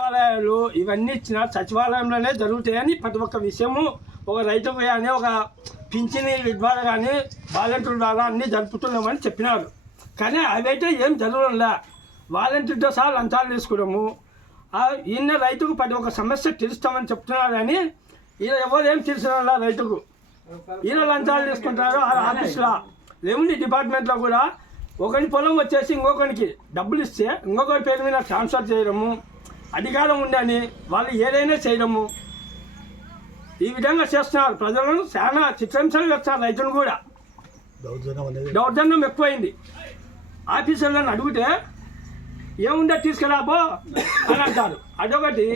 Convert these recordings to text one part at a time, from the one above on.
సచివాలయాలు ఇవన్నీ ఇచ్చిన సచివాలయంలోనే జరుగుతాయని ప్రతి ఒక్క విషయము ఒక రైతు కానీ ఒక పింఛని ద్వారా కానీ వాలంటీర్ ద్వారా అన్నీ జరుపుతున్నామని చెప్పినారు. కానీ అవైతే ఏం జరగడంలా. వాలంటీర్తో సహా లంచాలు తీసుకోవడము ఈయన రైతుకు ప్రతి ఒక్క సమస్య తీరుస్తామని చెప్తున్నారు కానీ ఈయన ఎవరు ఏం తీర్చడం రైతుకు? ఈయన లంచాలు తీసుకుంటారు ఆ ఆఫీస్లో. రెవెన్యూ డిపార్ట్మెంట్లో కూడా ఒకరి పొలం వచ్చేసి ఇంకొకరికి డబ్బులు ఇస్తే ఇంకొకరి పేరు మీద ట్రాన్స్ఫర్ చేయడము. అధికారం ఉందని వాళ్ళు ఏదైనా చేయడము. ఈ విధంగా చేస్తున్నారు. ప్రజలను చాలా చిత్రంశలు చేస్తున్నారు రైతులు కూడా. దౌర్జన్యం ఎక్కువైంది. ఆఫీసర్లను అడిగితే ఏముందో తీసుకురాబో అని అంటారు. అదొకటి.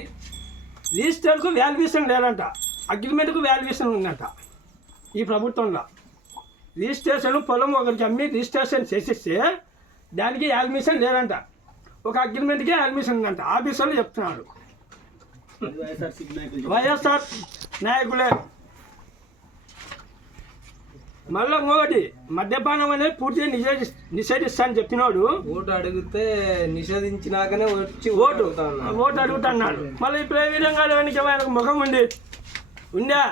రిజిస్టర్కు వాల్యుయేషన్ లేదంట. అగ్రిమెంట్కు వాల్యుయేషన్ ఉందంట ఈ ప్రభుత్వంలో. రిజిస్ట్రేషన్ పొలం ఒకరికి అమ్మి రిజిస్ట్రేషన్ చేసిస్తే దానికి అడ్మిషన్ లేదంట. ఒక అగ్రిమెంట్కి అడ్మిషన్ ఉందంట. ఆఫీసర్లు చెప్తున్నారు. వైఎస్ఆర్ నాయకులే. మళ్ళీ ఇంకొకటి మద్యపానం అనేది పూర్తిగా నిషేధి నిషేధిస్తా అని చెప్పినోడు. ఓటు అడిగితే నిషేధించినాకనే వచ్చి ఓటు. ఓటు అడుగుతున్నాడు మళ్ళీ ఇప్పుడు ఏ విధంగా వెనక ఆయనకు ముఖం ఉంది? ఉందా?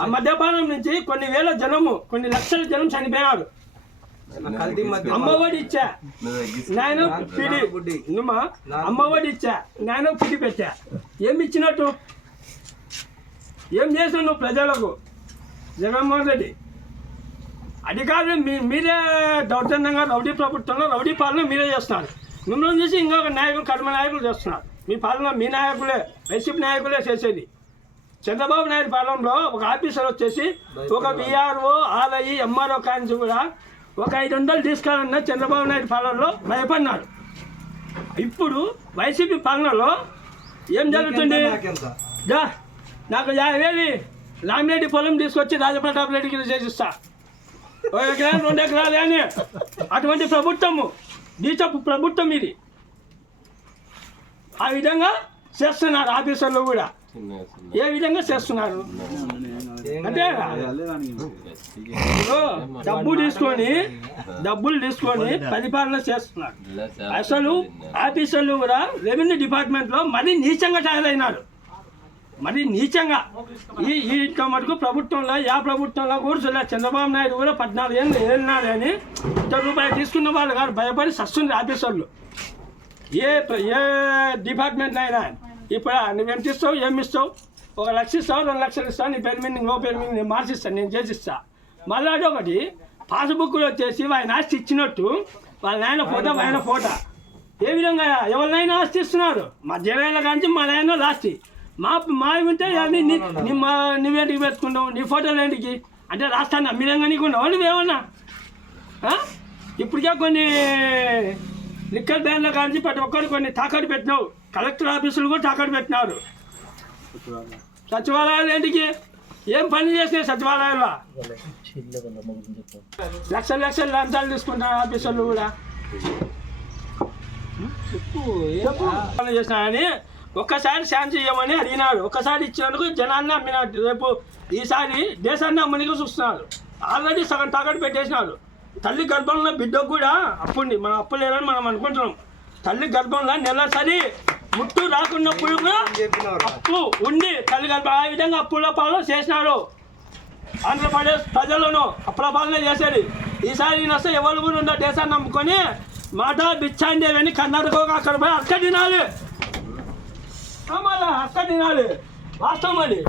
ఆ మద్యపానం నుంచి కొన్ని వేల జనము కొన్ని లక్షల జనం చనిపోయారు మధ్య అమ్మఒడి ఇచ్చా నాయన పిడి. బుడ్డి. నుమ్మా అమ్మఒడి ఇచ్చా పిడి పెట్టా. ఏమి ఇచ్చినట్టు? ఏం చేసావు నువ్వు ప్రజలకు? జగన్మోహన్ రెడ్డి. అధికారులు మీ మీరే దౌర్జన్యంగా రౌడీ ప్రభుత్వంలో రౌడీ పాలన మీరే చేస్తున్నారు. మిమ్మల్ని చూసి ఇంకొక నాయకులు కర్మ నాయకులు చేస్తున్నారు. మీ పాలన మీ నాయకులే వైసీపీ నాయకులే చేసేది. చంద్రబాబు నాయుడు పాలనలో ఒక ఆఫీసర్ వచ్చేసి ఒక విఆర్ఓ ఆలయి ఎంఆర్ఓ కాంచి కూడా ఒక ఐదు వందలు తీసుకురాలన్న చంద్రబాబు నాయుడు పాలనలో భయపడినాడు. ఇప్పుడు వైసీపీ పాలనలో ఏం జరుగుతుంది? దా నాకు యాభై వేలు రామిరెడ్డి పొలం తీసుకొచ్చి రాజప్రతాప్ రెడ్డికి చేసిస్తా. ఒక ఎకరా రెండు ఎకరాలు అని అటువంటి ప్రభుత్వము నీచపు ప్రభుత్వం ఇది. ఆ విధంగా చేస్తున్నారు ఆఫీసర్లు కూడా. ఏ విధంగా చేస్తున్నారు? అంటే డబ్బు తీసుకొని డబ్బులు తీసుకొని పరిపాలన చేస్తున్నాడు. అసలు ఆఫీసర్లు కూడా రెవెన్యూ డిపార్ట్మెంట్లో మరీ నీచంగా తయారైనారు. మరి నీచంగా. ఈ ఈ మటుకు ప్రభుత్వంలో యా ప్రభుత్వంలో కూడా చంద్రబాబు నాయుడు కూడా పద్నాలుగు ఏళ్ళు ఏళ్ళినాడు అని ఇద్దరు రూపాయలు తీసుకున్న వాళ్ళు కాదు భయపడి సస్తుంది ఆఫీసర్లు. ఏ ఏ డిపార్ట్మెంట్ అయినా ఇప్పుడు నువ్వు ఎంత ఇస్తావు ఏమి ఇస్తావు? ఒక లక్ష ఇస్తావు రెండు లక్షలు ఇస్తావు? నీ పేరు మీద ఇంకో పేరు మీద నేను మార్చిస్తాను నేను చేసిస్తా. మళ్ళీ అదొకటి పాస్బుక్లో వచ్చేసి ఆయన ఆస్తి ఇచ్చినట్టు వాళ్ళ నాయన ఫోటో ఆయన ఫోటో. ఏ విధంగా ఎవరినైనా ఆస్తి ఇస్తున్నారు? మా జనాల కానీ మా నాయన లాస్ట్ మా మా ఉంటే నీ నీ మా నువ్వేంటికి పెట్టుకున్నావు నీ ఫోటోలు ఏంటికి అంటే రాస్తాను? నీకు ఉన్నావు? నువ్వేమన్నా? ఇప్పటికే కొన్ని లిక్కర్ బ్యాన్ల కానీ ప్రతి ఒక్కరు కొన్ని తాకట్టు పెట్టినావు. కలెక్టర్ ఆఫీసులు కూడా తాకట్టు పెట్టినారు. సచివాలయాలు ఏంటికి? ఏం పని చేసినాయి సచివాలయాల్లో? లక్షల లక్షల లంచాలు తీసుకుంటారు ఆఫీసర్లు కూడా. చెప్పు చేసినారని ఒక్కసారి శాంతి చేయమని అడిగినాడు. ఒక్కసారి ఇచ్చినందుకు జనాన్ని అమ్మినాడు రేపు ఈసారి దేశాన్ని అమ్మనికి చూస్తున్నారు ఆల్రెడీ సగం తాకట్టు పెట్టేసినారు తల్లి గర్భంలో బిడ్డకు కూడా అప్పుంది. మనం అప్పు లేదని మనం అనుకుంటున్నాం. తల్లి గర్భంలో నెలసరి ముట్టు రాకున్నప్పుడు కూడా అప్పు ఉండి తల్లి గర్భం ఆ విధంగా అప్పుల పాలన చేసినారు. ఆంధ్రప్రదేశ్ ప్రజలను అప్పుల పాలన చేసేది. ఈసారి వస్తే ఎవరు కూడా ఉండరు దేశాన్ని నమ్ముకొని మాట బిచ్చాండేవని కర్ణాటక అక్కడ పోయి అక్క తినాలి. అక్క తినాలి. వాస్తవం అది.